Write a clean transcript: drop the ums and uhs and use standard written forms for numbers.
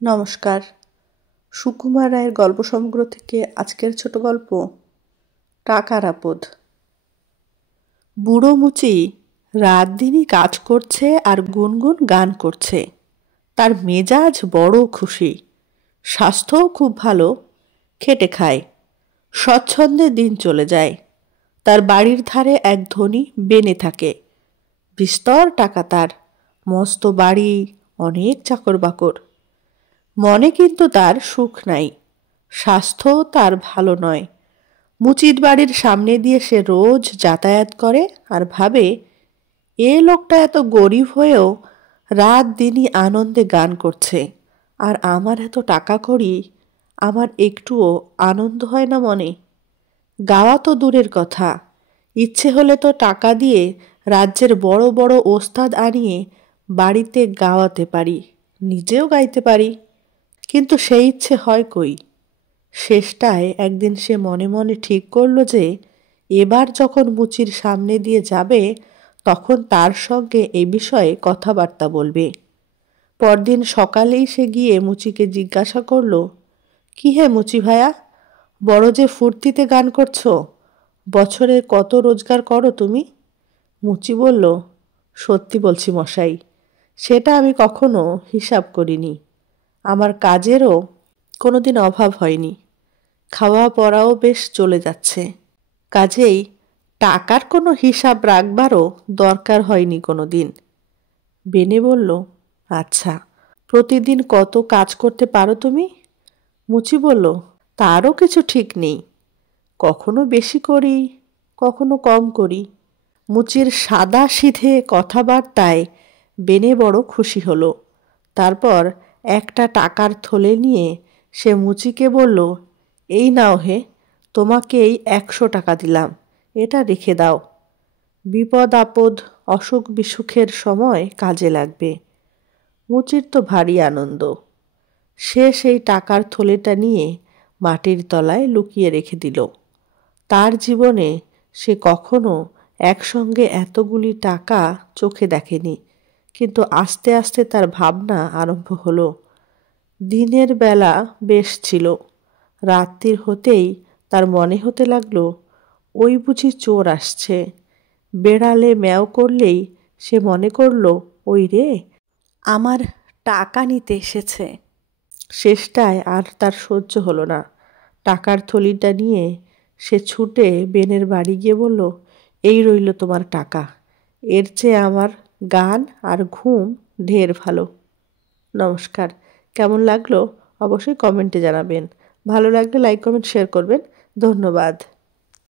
নমস্কার। সুকুমার রায়ের গল্প সমগ্র থেকে আজকের ছোট গল্প টাকার আপদ। বুড়ো মুচি রাত দিনই কাজ করছে আর গুনগুন গান করছে। তার মেজাজ বড় খুশি, স্বাস্থ্যও খুব ভালো, খেটে খায়, স্বচ্ছন্দে দিন চলে যায়। তার বাড়ির ধারে এক ধনী বেনে থাকে, বিস্তর টাকা তার, মস্ত বাড়ি, অনেক চাকর বাকর। মনে কিন্তু তার সুখ নাই, স্বাস্থ্যও তার ভালো নয়। মুচির বাড়ির সামনে দিয়ে সে রোজ যাতায়াত করে আর ভাবে, এ লোকটা এত গরিব হয়েও রাত দিনই আনন্দে গান করছে, আর আমার এত টাকা করি, আমার একটুও আনন্দ হয় না মনে। গাওয়া তো দূরের কথা, ইচ্ছে হলে তো টাকা দিয়ে রাজ্যের বড় বড় ওস্তাদ আনিয়ে বাড়িতে গাওয়াতে পারি, নিজেও গাইতে পারি, কিন্তু সেই ইচ্ছে হয় কই। শেষটায় একদিন সে মনে মনে ঠিক করল যে এবার যখন মুচির সামনে দিয়ে যাবে তখন তার সঙ্গে এ বিষয়ে কথাবার্তা বলবে। পরদিন সকালেই সে গিয়ে মুচিকে জিজ্ঞাসা করল, কি হে মুচি ভায়া, বড় যে ফুর্তিতে গান করছো, বছরে কত রোজগার করো তুমি? মুচি বলল, সত্যি বলছি মশাই, সেটা আমি কখনো হিসাব করিনি। আমার কাজেরও কোনোদিন অভাব হয়নি, খাওয়া পড়াও বেশ চলে যাচ্ছে, কাজেই টাকার কোনো হিসাব রাখবারও দরকার হয়নি কোনো দিন। বেনে বলল, আচ্ছা, প্রতিদিন কত কাজ করতে পারো তুমি? মুচি বলল, তারও কিছু ঠিক নেই, কখনো বেশি করি, কখনো কম করি। মুচির সাদা সিধে কথাবার্তায় বেনে বড় খুশি হলো। তারপর একটা টাকার থলে নিয়ে সে মুচিকে বলল, এই নাও হে, তোমাকে এই 100 টাকা দিলাম, এটা রেখে দাও, বিপদ আপদ অসুখ বিসুখের সময় কাজে লাগবে। মুচির তো ভারী আনন্দ। সে সেই টাকার থলেটা নিয়ে মাটির তলায় লুকিয়ে রেখে দিল। তার জীবনে সে কখনো একসঙ্গে এতগুলি টাকা চোখে দেখেনি, কিন্তু আস্তে আস্তে তার ভাবনা আরম্ভ হলো। দিনের বেলা বেশ ছিল, রাত্রির হতেই তার মনে হতে লাগলো, ওই বুঝি চোর আসছে। বেড়ালে ম্যাও করলেই সে মনে করল, ওই রে, আমার টাকা নিতে এসেছে। শেষটায় আর তার সহ্য হলো না। টাকার থলিটা নিয়ে সে ছুটে বেনের বাড়ি গিয়ে বলল, এই রইল তোমার টাকা, এর চেয়ে আমার গান আর ঘুম ঢের ভালো। নমস্কার। কেমন লাগলো অবশ্যই কমেন্টে জানাবেন। ভালো লাগলে লাইক কমেন্ট শেয়ার করবেন। ধন্যবাদ।